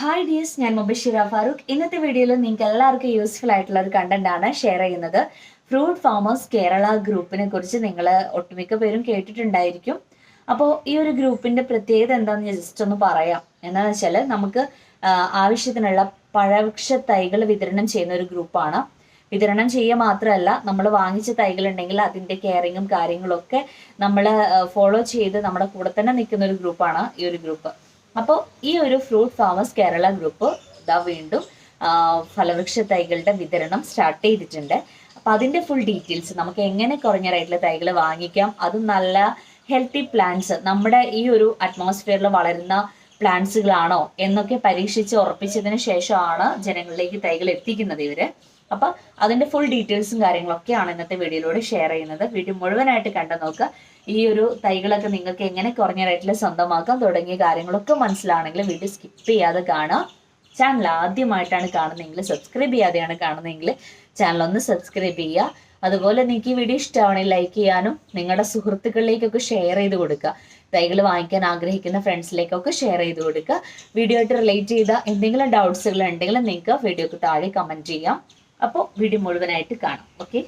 Hi dears, ഞാൻ mubashira Farooq. ഇന്നത്തെ വീഡിയോയിൽ നിങ്ങൾക്ക് എല്ലാവർക്കും യൂസ്ഫുൾ ആയിട്ടുള്ള ഒരു കണ്ടന്റ് ആണ് ഷെയർ ചെയ്യുന്നത്. ഫ്രൂട്ട് ഫാമേഴ്സ് കേരള ഗ്രൂപ്പിനെ കുറിച്ച് നിങ്ങൾ ഒട്ടുമിക്ക പേരും കേട്ടിട്ടുണ്ടായിരിക്കും. അപ്പോൾ ഈ ഒരു ഗ്രൂപ്പിന്റെ പ്രത്യേകത എന്താണെന്ന് ജസ്റ്റ് ഒന്ന് പറയാം. എന്താണെന്ന് വെച്ചാൽ നമുക്ക് ആവശ്യത്തിനുള്ള പഴവൃക്ഷ തൈകൾ വിതരണം ചെയ്യുന്ന ഒരു ഗ്രൂപ്പാണ്. വിതരണം ചെയ്യുക മാത്രമല്ല, നമ്മൾ വാങ്ങിച്ച തൈകളുണ്ടെങ്കിൽ അതിൻ്റെ കെയറിങ്ങും കാര്യങ്ങളൊക്കെ നമ്മൾ ഫോളോ ചെയ്ത് നമ്മുടെ കൂടെ തന്നെ നിൽക്കുന്ന ഒരു ഗ്രൂപ്പാണ് ഈ ഒരു ഗ്രൂപ്പ്. അപ്പോൾ ഈ ഒരു ഫ്രൂട്ട് ഫാമേഴ്സ് കേരള ഗ്രൂപ്പ് ഇതാ വീണ്ടും ഫലവൃക്ഷ തൈകളുടെ വിതരണം സ്റ്റാർട്ട് ചെയ്തിട്ടുണ്ട്. അപ്പോൾ അതിൻ്റെ ഫുൾ ഡീറ്റെയിൽസ് നമുക്ക് എങ്ങനെ കുറഞ്ഞ റേറ്റിൽ തൈകൾ വാങ്ങിക്കാം, അതും നല്ല ഹെൽത്തി പ്ലാന്റ്സ് നമ്മുടെ ഈ ഒരു അറ്റ്മോസ്ഫിയറിൽ വളരുന്ന പ്ലാന്റ്സുകളാണോ എന്നൊക്കെ പരീക്ഷിച്ച് ഉറപ്പിച്ചതിന് ശേഷമാണ് ജനങ്ങളിലേക്ക് തൈകൾ എത്തിക്കുന്നത് ഇവർ. അപ്പം അതിൻ്റെ ഫുൾ ഡീറ്റെയിൽസും കാര്യങ്ങളൊക്കെയാണ് ഇന്നത്തെ വീഡിയോയിലൂടെ ഷെയർ ചെയ്യുന്നത്. വീഡിയോ മുഴുവനായിട്ട് കണ്ടു നോക്കുക. ഈ ഒരു തൈകളൊക്കെ നിങ്ങൾക്ക് എങ്ങനെ കുറഞ്ഞ റേറ്റിൽ സ്വന്തമാക്കാം തുടങ്ങിയ കാര്യങ്ങളൊക്കെ മനസ്സിലാണെങ്കിൽ വീഡിയോ സ്കിപ്പ് ചെയ്യാതെ കാണാം. ചാനൽ ആദ്യമായിട്ടാണ് കാണുന്നതെങ്കിൽ, സബ്സ്ക്രൈബ് ചെയ്യാതെയാണ് കാണുന്നതെങ്കിൽ ചാനൽ ഒന്ന് സബ്സ്ക്രൈബ് ചെയ്യുക. അതുപോലെ നിങ്ങൾക്ക് ഈ വീഡിയോ ഇഷ്ടമാണെങ്കിൽ ലൈക്ക് ചെയ്യാനും നിങ്ങളുടെ സുഹൃത്തുക്കളിലേക്കൊക്കെ ഷെയർ ചെയ്ത് കൊടുക്കുക. തൈകൾ വാങ്ങിക്കാൻ ആഗ്രഹിക്കുന്ന ഫ്രണ്ട്സിലേക്കൊക്കെ ഷെയർ ചെയ്ത് കൊടുക്കുക. വീഡിയോ ആയിട്ട് റിലേറ്റ് ചെയ്ത എന്തെങ്കിലും ഡൗട്ട്സുകൾ ഉണ്ടെങ്കിൽ നിങ്ങൾക്ക് വീഡിയോക്ക് താഴെ കമൻറ്റ് ചെയ്യാം. അപ്പോൾ വീഡിയോ മുഴുവനായിട്ട് കാണാം. ഓക്കെ,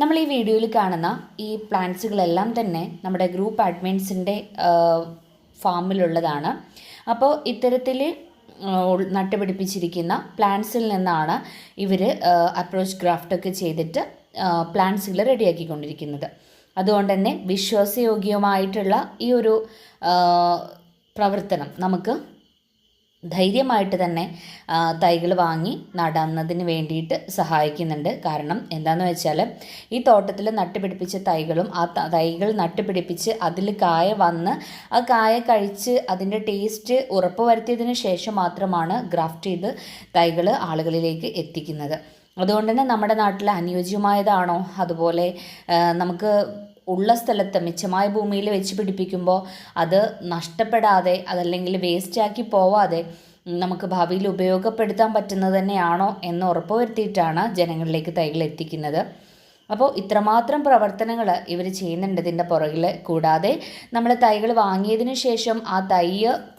നമ്മൾ ഈ വീഡിയോയിൽ കാണുന്ന ഈ പ്ലാന്റ്സുകളെല്ലാം തന്നെ നമ്മുടെ ഗ്രൂപ്പ് അഡ്മിൻസിൻ്റെ ഫാമിലുള്ളതാണ്. അപ്പോൾ ഇത്തരത്തിൽ നട്ടുപിടിപ്പിച്ചിരിക്കുന്ന പ്ലാന്റ്സിൽ നിന്നാണ് ഇവർ അപ്രോച്ച് ഗ്രാഫ്റ്റൊക്കെ ചെയ്തിട്ട് പ്ലാന്റ്സുകൾ റെഡിയാക്കിക്കൊണ്ടിരിക്കുന്നത്. അതുകൊണ്ട് തന്നെ വിശ്വാസയോഗ്യമായിട്ടുള്ള ഈ ഒരു പ്രവർത്തനം നമുക്ക് ധൈര്യമായിട്ട് തന്നെ തൈകൾ വാങ്ങി നടുന്നതിന് വേണ്ടിയിട്ട് സഹായിക്കുന്നുണ്ട്. കാരണം എന്താണെന്ന് വെച്ചാൽ ഈ തോട്ടത്തിൽ നട്ടുപിടിപ്പിച്ച തൈകളും ആ തൈകൾ നട്ടുപിടിപ്പിച്ച് അതിൽ കായ വന്ന് ആ കായ കഴിച്ച് അതിൻ്റെ ടേസ്റ്റ് ഉറപ്പ് വരുത്തിയതിന് ശേഷം മാത്രമാണ് ഗ്രാഫ്റ്റ് ചെയ്ത് തൈകൾ ആളുകളിലേക്ക് എത്തിക്കുന്നത്. അതുകൊണ്ട് തന്നെ നമ്മുടെ നാട്ടിൽ അനുയോജ്യമായതാണോ, അതുപോലെ നമുക്ക് ഉള്ള സ്ഥലത്ത് മിച്ചമായ ഭൂമിയിൽ വെച്ച് പിടിപ്പിക്കുമ്പോൾ അത് നഷ്ടപ്പെടാതെ അതല്ലെങ്കിൽ വേസ്റ്റാക്കി പോവാതെ നമുക്ക് ഭാവിയിൽ ഉപയോഗപ്പെടുത്താൻ പറ്റുന്നത് തന്നെയാണോ എന്ന് ഉറപ്പുവരുത്തിയിട്ടാണ് ജനങ്ങളിലേക്ക് തൈകൾ എത്തിക്കുന്നത്. അപ്പോൾ ഇത്രമാത്രം പ്രവർത്തനങ്ങൾ ഇവർ ചെയ്യുന്നുണ്ട് ഇതിൻ്റെ പുറകിൽ. കൂടാതെ നമ്മൾ തൈകൾ വാങ്ങിയതിന് ശേഷം ആ തൈ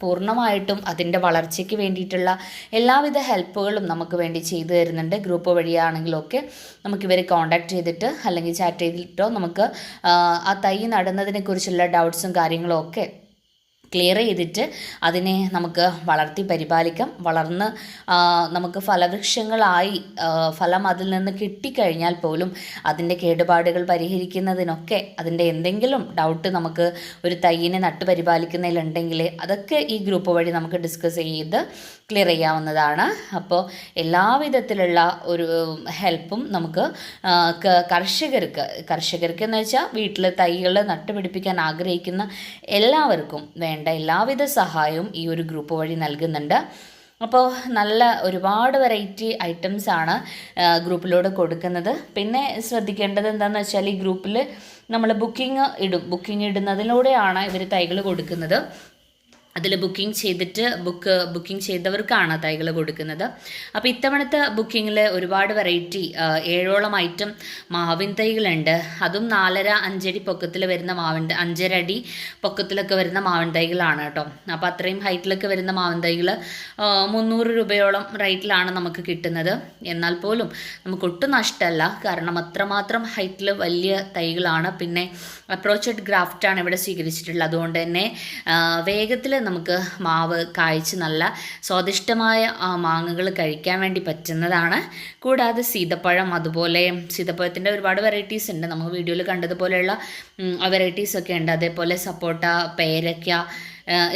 പൂർണ്ണമായിട്ടും അതിൻ്റെ വളർച്ചയ്ക്ക് വേണ്ടിയിട്ടുള്ള എല്ലാവിധ ഹെൽപ്പുകളും നമുക്ക് വേണ്ടി ചെയ്തു തരുന്നുണ്ട്. ഗ്രൂപ്പ് വഴിയാണെങ്കിലൊക്കെ നമുക്കിവരെ കോൺടാക്റ്റ് ചെയ്തിട്ട് അല്ലെങ്കിൽ ചാറ്റ് ചെയ്തിട്ടോ നമുക്ക് ആ തൈ നടുന്നതിനെക്കുറിച്ചുള്ള ഡൗട്ട്സും കാര്യങ്ങളും ഒക്കെ ക്ലിയർ ചെയ്തിട്ട് അതിനെ നമുക്ക് വളർത്തി പരിപാലിക്കാം. വളർന്ന് നമുക്ക് ഫലവൃക്ഷങ്ങളായി ഫലം അതിൽ നിന്ന് കിട്ടിക്കഴിഞ്ഞാൽ പോലും അതിൻ്റെ കേടുപാടുകൾ പരിഹരിക്കുന്നതിനൊക്കെ അതിൻ്റെ എന്തെങ്കിലും ഡൗട്ട് നമുക്ക് ഒരു തൈയിനെ നട്ടു പരിപാലിക്കുന്നതിലുണ്ടെങ്കിൽ അതൊക്കെ ഈ ഗ്രൂപ്പ് വഴി നമുക്ക് ഡിസ്കസ് ചെയ്ത് ക്ലിയർ ചെയ്യാവുന്നതാണ്. അപ്പോൾ എല്ലാവിധത്തിലുള്ള ഒരു ഹെൽപ്പും നമുക്ക് കർഷകർക്ക് എന്ന് വെച്ചാൽ വീട്ടിൽ തൈകൾ നട്ടുപിടിപ്പിക്കാൻ ആഗ്രഹിക്കുന്ന എല്ലാവർക്കും വേണ്ട എല്ലാവിധ സഹായവും ഈ ഒരു ഗ്രൂപ്പ് വഴി നൽകുന്നുണ്ട്. അപ്പോൾ നല്ല ഒരുപാട് വെറൈറ്റി ഐറ്റംസാണ് ഗ്രൂപ്പിലൂടെ കൊടുക്കുന്നത്. പിന്നെ ശ്രദ്ധിക്കേണ്ടത് എന്താണെന്ന് വെച്ചാൽ ഈ ഗ്രൂപ്പിൽ നമ്മൾ ബുക്കിംഗ് ഇടുന്നതിലൂടെയാണ് ഇവർ തൈകൾ കൊടുക്കുന്നത്. അതിൽ ബുക്കിംഗ് ചെയ്തിട്ട് ബുക്കിംഗ് ചെയ്തവർക്കാണ് തൈകൾ കൊടുക്കുന്നത്. അപ്പോൾ ഇത്തവണത്തെ ബുക്കിങ്ങിൽ ഒരുപാട് വെറൈറ്റി 7ഓളം ഐറ്റം മാവിൻ തൈകളുണ്ട്. അതും 4.5 അടി പൊക്കത്തിൽ വരുന്ന 5.5 അടി പൊക്കത്തിലൊക്കെ വരുന്ന മാവിൻ തൈകളാണ് കേട്ടോ. അപ്പോൾ അത്രയും ഹൈറ്റിലൊക്കെ വരുന്ന മാവിൻ തൈകൾ 300 രൂപയോളം റേറ്റിലാണ് നമുക്ക് കിട്ടുന്നത്. എന്നാൽ പോലും നമുക്ക് ഒട്ടും നഷ്ടമല്ല, കാരണം അത്രമാത്രം ഹൈറ്റിൽ വലിയ തൈകളാണ്. പിന്നെ അപ്രോച്ചഡ് ഗ്രാഫ്റ്റാണ് ഇവിടെ സ്വീകരിച്ചിട്ടുള്ളത്. അതുകൊണ്ട് തന്നെ വേഗത്തിൽ നമുക്ക് മാവ് കായ്ച്ച് നല്ല സ്വാദിഷ്ടമായ മാങ്ങകൾ കഴിക്കാൻ വേണ്ടി പറ്റുന്നതാണ്. കൂടാതെ സീതപ്പഴം, അതുപോലെ സീതപ്പഴത്തിൻ്റെ ഒരുപാട് വെറൈറ്റീസ് ഉണ്ട്. നമുക്ക് വീഡിയോയിൽ കണ്ടതുപോലെയുള്ള വെറൈറ്റീസൊക്കെ ഉണ്ട്. അതേപോലെ സപ്പോട്ട, പേരയ്ക്ക,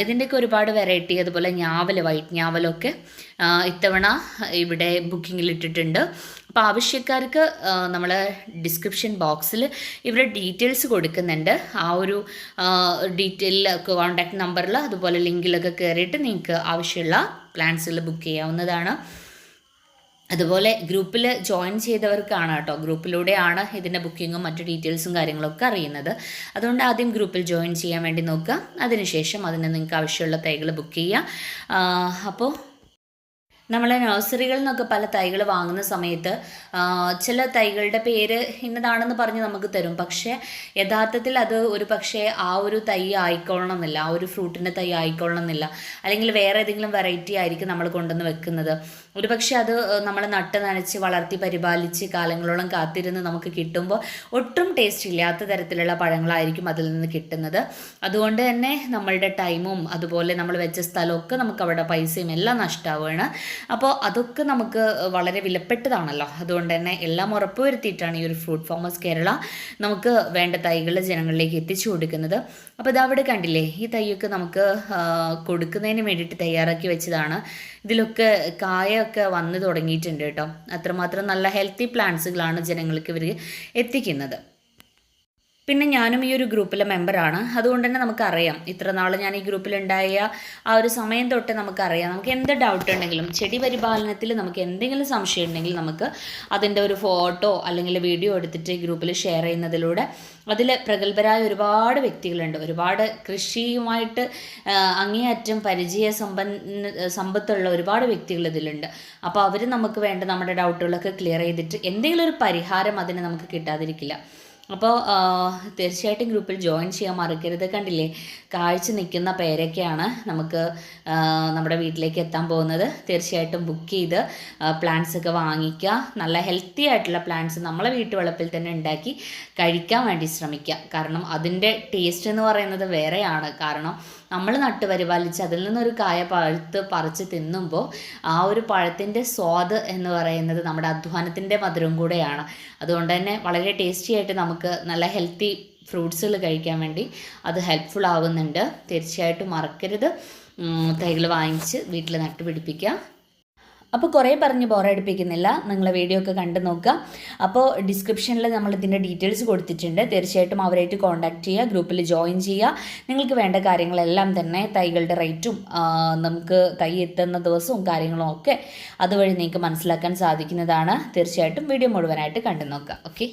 ഇതിൻ്റെയൊക്കെ ഒരുപാട് വെറൈറ്റി, അതുപോലെ ഞാവൽ, വൈറ്റ് ഞാവലൊക്കെ ഇത്തവണ ഇവിടെ ബുക്കിങ്ങിൽ ഇട്ടിട്ടുണ്ട്. അപ്പോൾ ആവശ്യക്കാർക്ക് നമ്മൾ ഡിസ്ക്രിപ്ഷൻ ബോക്സിൽ ഇവരുടെ ഡീറ്റെയിൽസ് കൊടുക്കുന്നുണ്ട്. ആ ഒരു ഡീറ്റെയിൽ കോൺടാക്ട് നമ്പറിൽ അതുപോലെ ലിങ്കിലൊക്കെ കയറിയിട്ട് നിങ്ങൾക്ക് ആവശ്യമുള്ള പ്ലാൻസുകൾ ബുക്ക് ചെയ്യാവുന്നതാണ്. അതുപോലെ ഗ്രൂപ്പിൽ ജോയിൻ ചെയ്തവർക്കാണ് കേട്ടോ, ഗ്രൂപ്പിലൂടെയാണ് ഇതിൻ്റെ ബുക്കിങ്ങും മറ്റു ഡീറ്റെയിൽസും കാര്യങ്ങളൊക്കെ അറിയുന്നത്. അതുകൊണ്ട് ആദ്യം ഗ്രൂപ്പിൽ ജോയിൻ ചെയ്യാൻ വേണ്ടി നോക്കുക. അതിനുശേഷം അതിന് നിങ്ങൾക്ക് ആവശ്യമുള്ള തൈകൾ ബുക്ക് ചെയ്യുക. അപ്പോൾ നമ്മൾ നഴ്സറികളിൽ നിന്നൊക്കെ പല തൈകൾ വാങ്ങുന്ന സമയത്ത് ചില തൈകളുടെ പേര് ഇന്നതാണെന്ന് പറഞ്ഞ് നമുക്ക് തരും. പക്ഷേ യഥാർത്ഥത്തിൽ അത് ഒരു പക്ഷേ ആ ഒരു തൈ ആയിക്കൊള്ളണമെന്നില്ല, ആ ഒരു ഫ്രൂട്ടിൻ്റെ തൈ ആയിക്കൊള്ളണമെന്നില്ല. അല്ലെങ്കിൽ വേറെ ഏതെങ്കിലും വെറൈറ്റി ആയിരിക്കും നമ്മൾ കൊണ്ടുവന്ന് വെക്കുന്നത്. ഒരു പക്ഷേ അത് നമ്മൾ നട്ട് നനച്ച് വളർത്തി പരിപാലിച്ച് കാലങ്ങളോളം കാത്തിരുന്ന് നമുക്ക് കിട്ടുമ്പോൾ ഒട്ടും ടേസ്റ്റ് ഇല്ലാത്ത തരത്തിലുള്ള പഴങ്ങളായിരിക്കും അതിൽ നിന്ന് കിട്ടുന്നത്. അതുകൊണ്ട് തന്നെ നമ്മളുടെ ടൈമും അതുപോലെ നമ്മൾ വെച്ച സ്ഥലമൊക്കെ നമുക്ക് അവിടെ പൈസയും എല്ലാം നഷ്ടമാവുകയാണ്. അപ്പോൾ അതൊക്കെ നമുക്ക് വളരെ വിലപ്പെട്ടതാണല്ലോ. അതുകൊണ്ട് തന്നെ എല്ലാം ഉറപ്പുവരുത്തിയിട്ടാണ് ഈ ഒരു ഫ്രൂട്ട് ഫാമേഴ്സ് കേരള നമുക്ക് വേണ്ട തൈകൾ ജനങ്ങളിലേക്ക് എത്തിച്ചു കൊടുക്കുന്നത്. അപ്പോൾ ഇതവിടെ കണ്ടില്ലേ, ഈ തൈയൊക്കെ നമുക്ക് കൊടുക്കുന്നതിന് വേണ്ടിയിട്ട് തയ്യാറാക്കി വെച്ചതാണ്. ഇതിലൊക്കെ കായൊക്കെ വന്ന് തുടങ്ങിയിട്ടുണ്ട് കേട്ടോ. അത്രമാത്രം നല്ല ഹെൽത്തി പ്ലാന്റ്സുകളാണ് ജനങ്ങൾക്ക് ഇവർ എത്തിക്കുന്നത്. പിന്നെ ഞാനും ഈ ഒരു ഗ്രൂപ്പിലെ മെമ്പറാണ്. അതുകൊണ്ട് തന്നെ നമുക്കറിയാം, ഇത്ര നാൾ ഞാൻ ഈ ഗ്രൂപ്പിലുണ്ടായ ആ ഒരു സമയം തൊട്ട് നമുക്കറിയാം, നമുക്ക് എന്ത് ഡൗട്ട് ഉണ്ടെങ്കിലും ചെടി പരിപാലനത്തിൽ നമുക്ക് എന്തെങ്കിലും സംശയം ഉണ്ടെങ്കിൽ നമുക്ക് അതിൻ്റെ ഒരു ഫോട്ടോ അല്ലെങ്കിൽ വീഡിയോ എടുത്തിട്ട് ഈ ഗ്രൂപ്പിൽ ഷെയർ ചെയ്യുന്നതിലൂടെ അതിൽ പ്രഗത്ഭരായ ഒരുപാട് വ്യക്തികളുണ്ട്. ഒരുപാട് കൃഷിയുമായിട്ട് അങ്ങേയറ്റം സമ്പത്തുള്ള ഒരുപാട് വ്യക്തികൾ ഇതിലുണ്ട്. അപ്പോൾ അവർ നമുക്ക് വേണ്ട നമ്മുടെ ഡൗട്ടുകളൊക്കെ ക്ലിയർ ചെയ്തിട്ട് എന്തെങ്കിലും ഒരു പരിഹാരം അതിന് നമുക്ക് കിട്ടാതിരിക്കില്ല. അപ്പോൾ തീർച്ചയായിട്ടും ഗ്രൂപ്പിൽ ജോയിൻ ചെയ്യാൻ മറക്കരുത്. കണ്ടില്ലേ, കാഴ്ച നിൽക്കുന്ന പേരൊക്കെയാണ് നമുക്ക് നമ്മുടെ വീട്ടിലേക്ക് എത്താൻ പോകുന്നത്. തീർച്ചയായിട്ടും ബുക്ക് ചെയ്ത് പ്ലാന്റ്സൊക്കെ വാങ്ങിക്കുക. നല്ല ഹെൽത്തി ആയിട്ടുള്ള പ്ലാന്റ്സ് നമ്മളെ വീട്ടുവളപ്പിൽ തന്നെ ഉണ്ടാക്കി കഴിക്കാൻ വേണ്ടി ശ്രമിക്കുക. കാരണം അതിൻ്റെ ടേസ്റ്റ് എന്ന് പറയുന്നത് വേറെയാണ്. കാരണം നമ്മൾ നട്ട് പരിപാലിച്ച് അതിൽ നിന്നൊരു കായ പറിച്ച് തിന്നുമ്പോൾ ആ ഒരു പഴത്തിൻ്റെ സ്വാദ് എന്ന് പറയുന്നത് നമ്മുടെ അധ്വാനത്തിൻ്റെ മധുരം കൂടെയാണ്. അതുകൊണ്ട് തന്നെ വളരെ ടേസ്റ്റി ആയിട്ട് നമുക്ക് നല്ല ഹെൽത്തി ഫ്രൂട്ട്സുകൾ കഴിക്കാൻ വേണ്ടി അത് ഹെൽപ്ഫുൾ ആവുന്നുണ്ട്. തീർച്ചയായിട്ടും മറക്കരുത്, തൈകൾ വാങ്ങിച്ച് വീട്ടിൽ നട്ടുപിടിപ്പിക്കുക. അപ്പോൾ കുറേ പറഞ്ഞ് ബോറടിപ്പിക്കുന്നില്ല, നിങ്ങൾ വീഡിയോ ഒക്കെ കണ്ടു നോക്കുക. അപ്പോൾ ഡിസ്ക്രിപ്ഷനിൽ നമ്മൾ ഇതിൻ്റെ ഡീറ്റെയിൽസ് കൊടുത്തിട്ടുണ്ട്. തീർച്ചയായിട്ടും അവരായിട്ട് കോൺടാക്റ്റ് ചെയ്യുക, ഗ്രൂപ്പിൽ ജോയിൻ ചെയ്യുക. നിങ്ങൾക്ക് വേണ്ട കാര്യങ്ങളെല്ലാം തന്നെ തൈകളുടെ റേറ്റും നമുക്ക് തൈ എത്തുന്ന ദിവസവും കാര്യങ്ങളും ഒക്കെ അതുവഴി നിങ്ങൾക്ക് മനസ്സിലാക്കാൻ സാധിക്കുന്നതാണ്. തീർച്ചയായിട്ടും വീഡിയോ മുഴുവനായിട്ട് കണ്ടു നോക്കുക. ഓക്കെ.